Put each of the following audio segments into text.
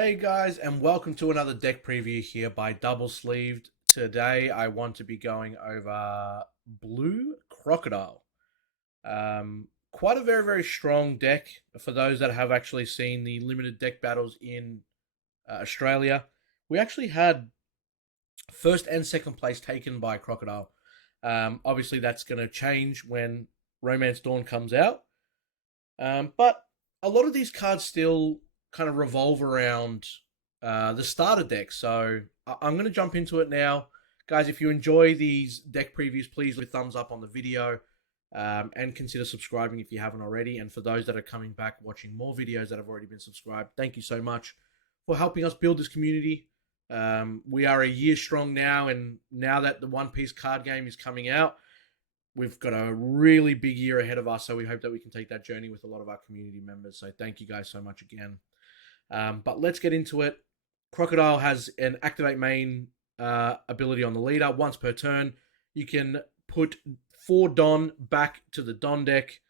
Hey guys, and welcome to another deck preview here by Double Sleeved. Today I want to be going over Blue Crocodile. Quite a very strong deck for those that have actually seen the limited deck battles in Australia. We actually had first and second place taken by Crocodile. Obviously, that's going to change when Romance Dawn comes out. But a lot of these cards still kind of revolve around the starter deck. So I'm going to jump into it now. Guys, if you enjoy these deck previews, please leave a thumbs up on the video and consider subscribing if you haven't already. And for those that are coming back watching more videos that have already been subscribed, thank you so much for helping us build this community. We are a year strong now, and now that the One Piece card game is coming out, we've got a really big year ahead of us, so we hope that we can take that journey with a lot of our community members. So thank you guys so much again. But let's get into it. Crocodile has an activate main ability on the leader. Once per turn, you can put 4 Don back to the Don deck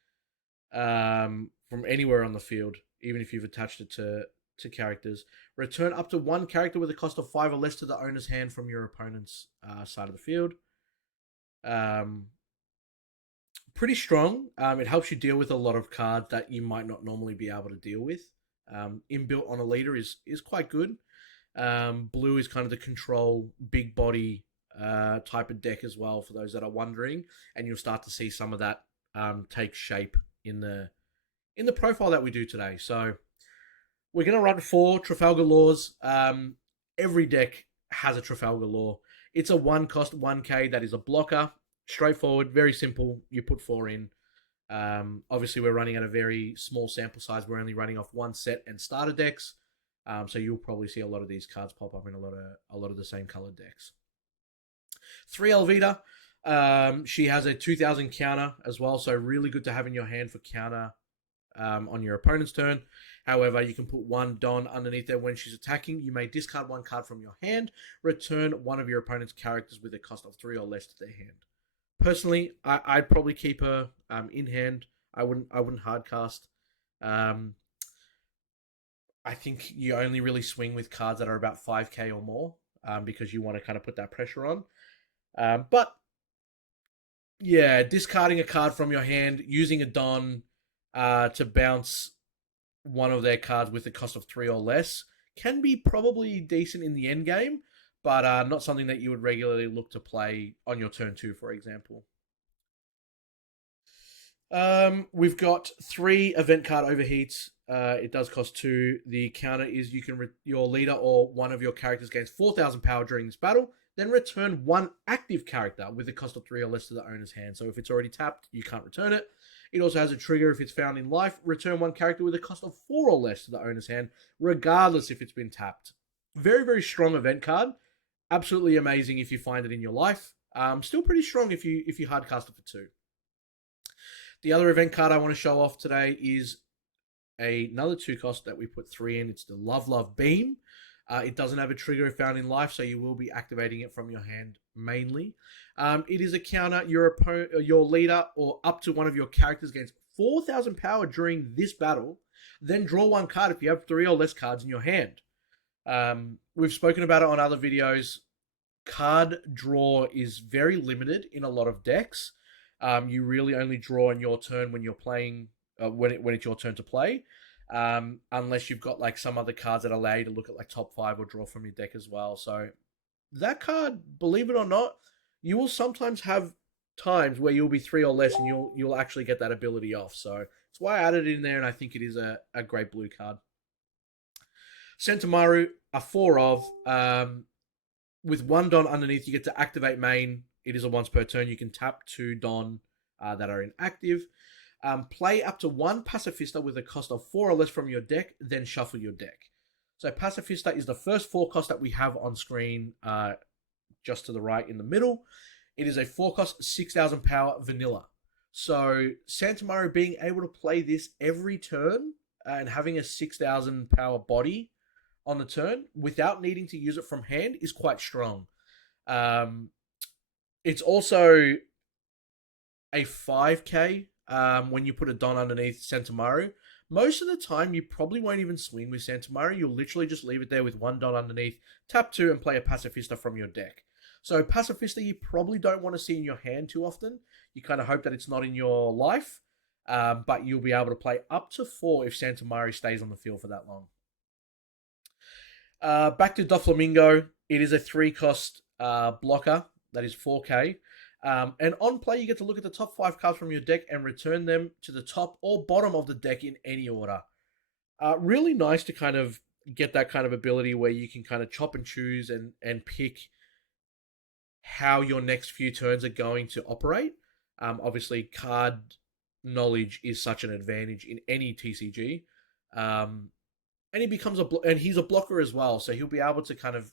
from anywhere on the field, even if you've attached it to characters. Return up to 1 character with a cost of 5 or less to the owner's hand from your opponent's side of the field. Pretty strong. It helps you deal with a lot of cards that you might not normally be able to deal with. Inbuilt on a leader is quite good. Blue is kind of the control, big body type of deck as well, for those that are wondering, and you'll start to see some of that take shape in the profile that we do today. So we're going to run 4 Trafalgar Laws. Every deck has a Trafalgar Law. It's a 1 cost 1k that is a blocker. Straightforward, very simple. You put 4 in. Obviously, we're running at a very small sample size. We're only running off 1 set and starter decks. So you'll probably see a lot of these cards pop up in a lot of the same colored decks. 3 Elvita. She has a 2000 counter as well, so really good to have in your hand for counter on your opponent's turn. However, you can put 1 Don underneath there when she's attacking. You may discard 1 card from your hand, return 1 of your opponent's characters with a cost of 3 or less to their hand. Personally, I'd probably keep her in hand. I wouldn't hard cast. I think you only really swing with cards that are about 5k or more because you want to kind of put that pressure on. But yeah, discarding a card from your hand, using a Don to bounce 1 of their cards with a cost of 3 or less can be probably decent in the end game, but not something that you would regularly look to play on your turn 2, for example. We've got 3 event card overheats. It does cost 2. The counter is you can your leader or 1 of your characters gains 4,000 power during this battle. Then return 1 active character with a cost of 3 or less to the owner's hand. So if it's already tapped, you can't return it. It also has a trigger if it's found in life. Return 1 character with a cost of 4 or less to the owner's hand, regardless if it's been tapped. Very strong event card. Absolutely amazing if you find it in your life. Still pretty strong if you hardcast it for 2. The other event card I want to show off today is another 2 cost that we put 3 in. It's the Love Beam. It doesn't have a trigger if found in life, so you will be activating it from your hand mainly. It is a counter. Your leader or up to 1 of your characters gains 4,000 power during this battle. Then draw 1 card if you have 3 or less cards in your hand. We've spoken about it on other videos. Card draw is very limited in a lot of decks. You really only draw on your turn when you're playing, when it's your turn to play, unless you've got like some other cards that allow you to look at like top 5 or draw from your deck as well. So that card, believe it or not, you will sometimes have times where you'll be 3 or less and you'll actually get that ability off. So that's why I added it in there, and I think it is a great blue card. Sentomaru, a 4 of, with 1 Don underneath, you get to activate main. It is a once per turn. You can tap 2 Don that are inactive. Play up to 1 Pacifista with a cost of 4 or less from your deck, then shuffle your deck. So Pacifista is the first 4 cost that we have on screen, just to the right in the middle. It is a 4 cost, 6,000 power vanilla. So Santamaru being able to play this every turn and having a 6,000 power body on the turn without needing to use it from hand is quite strong. It's also a 5k when you put a Don underneath Sentamaru, most of the time you probably won't even swing with Santamari. You'll literally just leave it there with 1 dot underneath, tap 2, and play a Pacifista from your deck. So Pacifista you probably don't want to see in your hand too often. You kind of hope that it's not in your life, but you'll be able to play up to 4 if Santamari stays on the field for that long. Back to Doflamingo. It is a 3-cost blocker that is 4k. And on play, you get to look at the top 5 cards from your deck and return them to the top or bottom of the deck in any order. Really nice to kind of get that kind of ability where you can kind of chop and choose and pick how your next few turns are going to operate. Obviously, card knowledge is such an advantage in any TCG. And he becomes and he's a blocker as well, so he'll be able to kind of,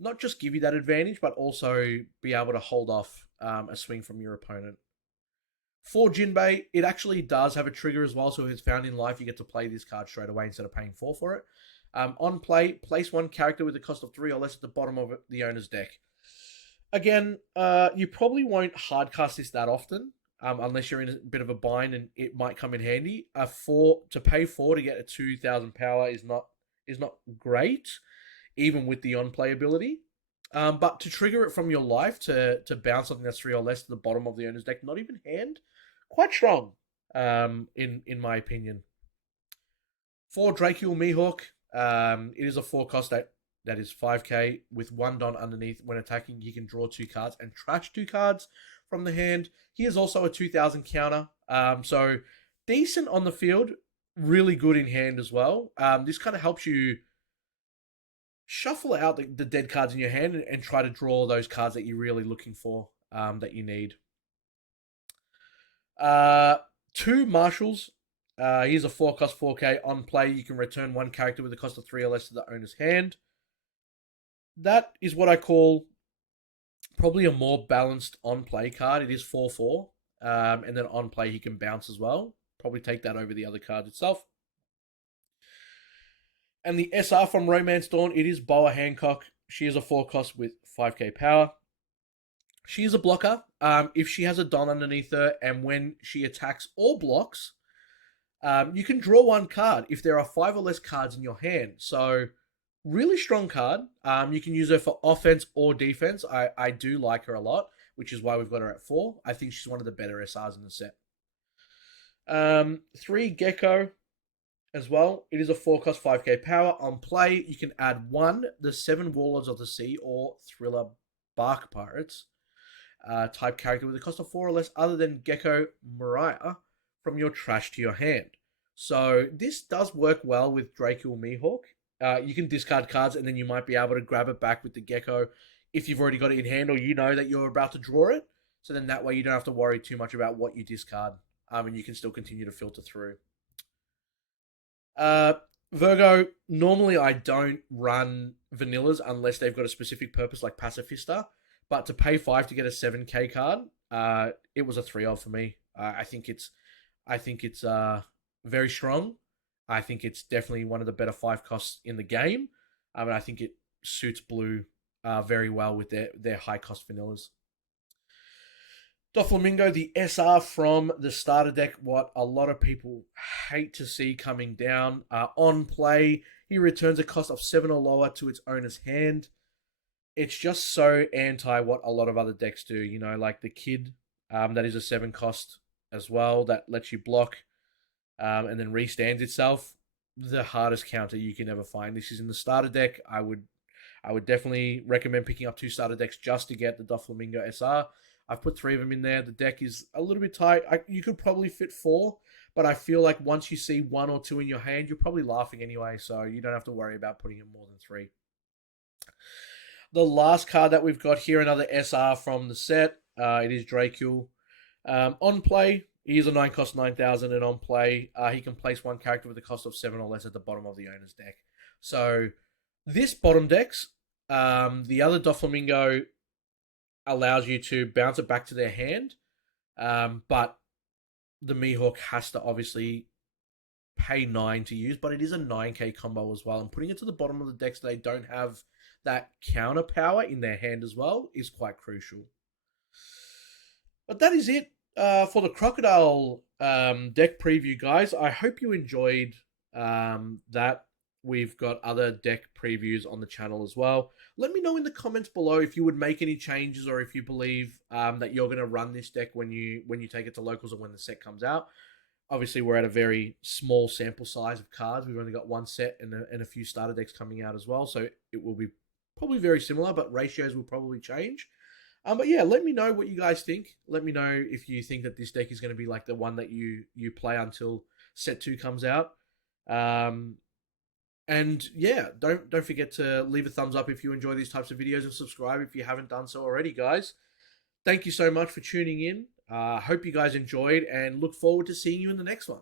not just give you that advantage, but also be able to hold off a swing from your opponent. For Jinbei, it actually does have a trigger as well, so if it's found in life, you get to play this card straight away instead of paying 4 for it. On play, place 1 character with a cost of 3 or less at the bottom of the owner's deck. Again, you probably won't hardcast this that often, unless you're in a bit of a bind, and it might come in handy. To pay 4 to get a 2,000 power is not great, even with the on-play ability. But to trigger it from your life to bounce something that's 3 or less to the bottom of the owner's deck, not even hand, quite strong, in my opinion. For Dracul Mihawk, it is a 4-cost that is 5k with 1 Don underneath. When attacking, you can draw 2 cards and trash 2 cards from the hand. He is also a 2,000 counter, so decent on the field, really good in hand as well. This kind of helps you shuffle out the dead cards in your hand and try to draw those cards that you're really looking for, that you need. 2 Marshals. Here's a 4-cost 4k. On play, you can return 1 character with a cost of 3 or less to the owner's hand. That is what I call probably a more balanced on-play card. It is 4/4, and then on play he can bounce as well. Probably take that over the other card itself. And the SR from Romance Dawn, it is Boa Hancock. She is a 4-cost with 5k power. She is a blocker. If she has a Don underneath her, and when she attacks or blocks, you can draw 1 card if there are 5 or less cards in your hand. So really strong card. You can use her for offense or defense. I do like her a lot, which is why we've got her at 4. I think she's one of the better SRs in the set. 3 Gecko as well. It is a 4-cost 5k power. On play, you can add 1 the 7 Warlords of the Sea or Thriller Bark Pirates type character with a cost of 4 or less other than Gecko Mariah from your trash to your hand. So this does work well with Dracul Mihawk. You can discard cards and then you might be able to grab it back with the Gecko if you've already got it in hand or you know that you're about to draw it. So then that way you don't have to worry too much about what you discard, and you can still continue to filter through. Virgo, normally I don't run vanillas unless they've got a specific purpose like Pacifista, but to pay 5 to get a 7k card, it was a 3-0 for me. I think it's very strong. I think it's definitely one of the better 5 costs in the game. And I think it suits blue very well with their high cost vanillas. Doflamingo, the SR from the starter deck, what a lot of people hate to see coming down. On play, he returns a cost of 7 or lower to its owner's hand. It's just so anti what a lot of other decks do, like the Kid, that is a 7 cost as well, that lets you block and then restands itself. The hardest counter you can ever find. This is in the starter deck. I would definitely recommend picking up 2 starter decks just to get the Doflamingo SR. I've put 3 of them in there. The deck is a little bit tight. You could probably fit 4, but I feel like once you see 1 or 2 in your hand, you're probably laughing anyway, so you don't have to worry about putting in more than 3. The last card that we've got here, another SR from the set. It is Dracul. On play, he is a 9-cost 9,000, and on play, he can place 1 character with a cost of 7 or less at the bottom of the owner's deck. So this bottom decks, the other Doflamingo allows you to bounce it back to their hand, but the Mihawk has to obviously pay 9 to use, but it is a 9k combo as well, and putting it to the bottom of the decks so they don't have that counter power in their hand as well is quite crucial. But that is it. For the Crocodile deck preview, guys, I hope you enjoyed that. We've got other deck previews on the channel as well. Let me know in the comments below if you would make any changes or if you believe that you're going to run this deck when you take it to locals and when the set comes out. Obviously, we're at a very small sample size of cards. We've only got one set and a few starter decks coming out as well, so it will be probably very similar, but ratios will probably change. But yeah, let me know what you guys think. Let me know if you think that this deck is going to be like the one that you play until set 2 comes out. Um, and yeah, don't forget to leave a thumbs up if you enjoy these types of videos and subscribe if you haven't done so already, guys. Thank you so much for tuning in. Hope you guys enjoyed and look forward to seeing you in the next one.